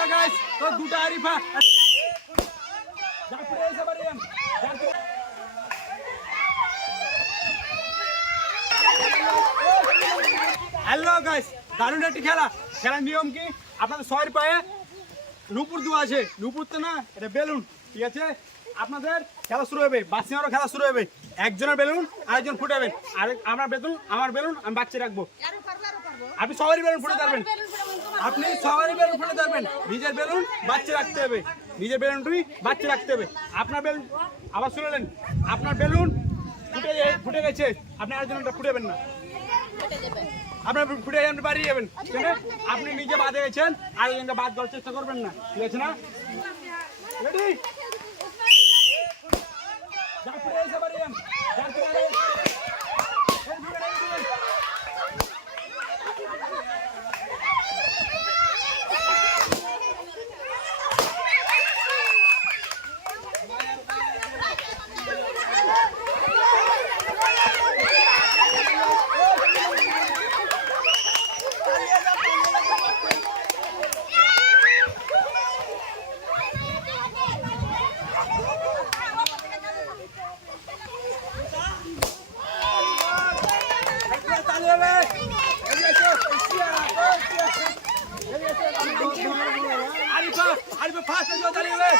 Hello guys, তো দুটো Arifa hello guys, দারুণ একটি খেলা। খেলার নিয়ম কি, আপনাদের ছয়ের পায়ে নুপুর দেওয়া আছে। নুপুর তো না, এটা বেলুন, ঠিক আছে? আপনাদের খেলা শুরু হবে, বাচ্চারও খেলা শুরু হবে। একজনের বেলুন আরেকজন ফুটাবেন, আর আমার বেলুন আমি বাচ্চা রাখবো। আপনি সবারই বেলুন ফুটে পারবেন, আপনি সবারই বেলুন ফুটে পারবেন। নিজের বেলুন বাচ্চা রাখতে হবে, নিজের বেলুনটি বাচ্চা রাখতে হবে। আপনার বেলুন, আবার শুনলেন, আপনার বেলুন ফুটে গেছে, আপনি আরেকজনটা ফুটাবেন না। আপনার ফুটে আপনি বাড়িয়ে যাবেন, ঠিক আছে? আপনি নিজে বাদে গেছেন, আরেকজনটা বাদ করার চেষ্টা করবেন না, ঠিক আছে না? রেডি? আরিফা ফার্স্ট এসো, দাঁড়িয়ে যাবে।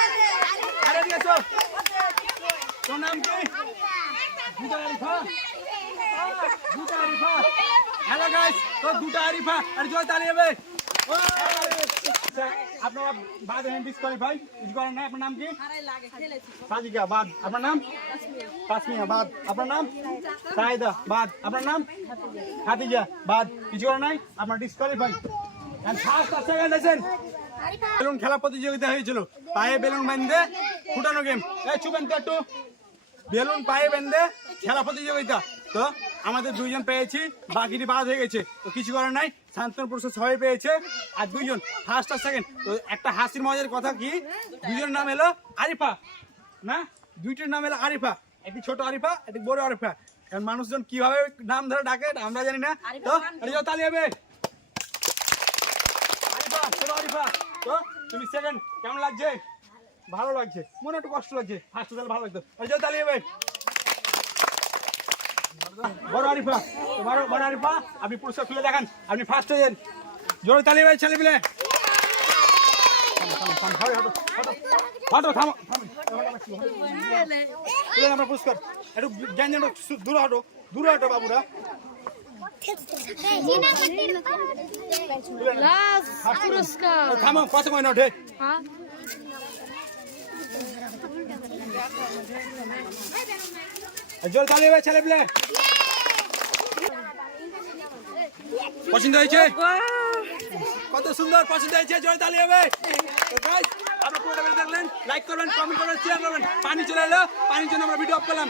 আরে দিয়েছো, তোর নাম কি? দুটো আরিফা, দুটো আরিফা। হ্যালো গাইস, তো দুটো আরিফা আর জয় দাঁড়িয়ে যাবে। আপনারা বাদ ডিসকোয়ালিফাই, কিছু করেন না। আপনার নাম কি? সাজিকা, বাদ। আপনার নাম? তাসমিয়া, বাদ। আপনার নাম? সাইদা, বাদ। আপনার নাম? খাদিজা, বাদ। কিছু করেন নাই, আপনার ডিসকোয়ালিফাই। ফার্স্ট আর সেকেন্ড আছেন। বেলুন খেলা প্রতিযোগিতা হয়েছিল, পায়ে বেলুন বেঁধে ফুটানো গেম। চুপেন তো একটু। বেলুন পায়ে বেঁধে খেলা প্রতিযোগিতা। তো আমাদের দুইজন পেয়েছি, বাকিটি বাদ হয়ে গেছে। তো কিছু করার নাই, শান্তন পুরস্কার সবাই পেয়েছে, আর দুইজন ফার্স্ট আর সেকেন্ড। তো একটা হাসির মজার কথা কি, দুইজনের নাম এলো আরিফা না, দুইটির নাম এলো আরিফা। একটি ছোট আরিফা, একটি বড় আরিফা। কারণ মানুষজন কিভাবে নাম ধরে ডাকে আমরা জানি না। তো তালি হবে। আরিফা, ছোট আরিফা, তো তুমি সেকেন্ড, কেমন লাগছে? ভালো লাগছে, মনে একটু কষ্ট লাগছে। ফার্স্ট হলে ভালো লাগতো। তালি হবে। বড় আরিফা, বড় আরিফা, আপনি পুরস্কার খুলে দেখান, আপনি ফার্স্ট হয়েছেন। জোরে তালি হবে ছেলে মিলে। আমরা পুরস্কার একটু জ্ঞান দূরে হাঁটো, দূরে হাঁটো বাবুরা। থামো, কত মনে ওঠে? জোর তালি হবে ছেলে পিলে। পছন্দ হয়েছে? কত সুন্দর পছন্দ হয়েছে, জোর তালি হবে। আপনার পুরোটা দেখলেন, লাইক করবেন, কমেন্ট করবেন, শেয়ার করবেন। পানি চলে এলো, পানির জন্য আমরা ভিডিও অফ করলাম।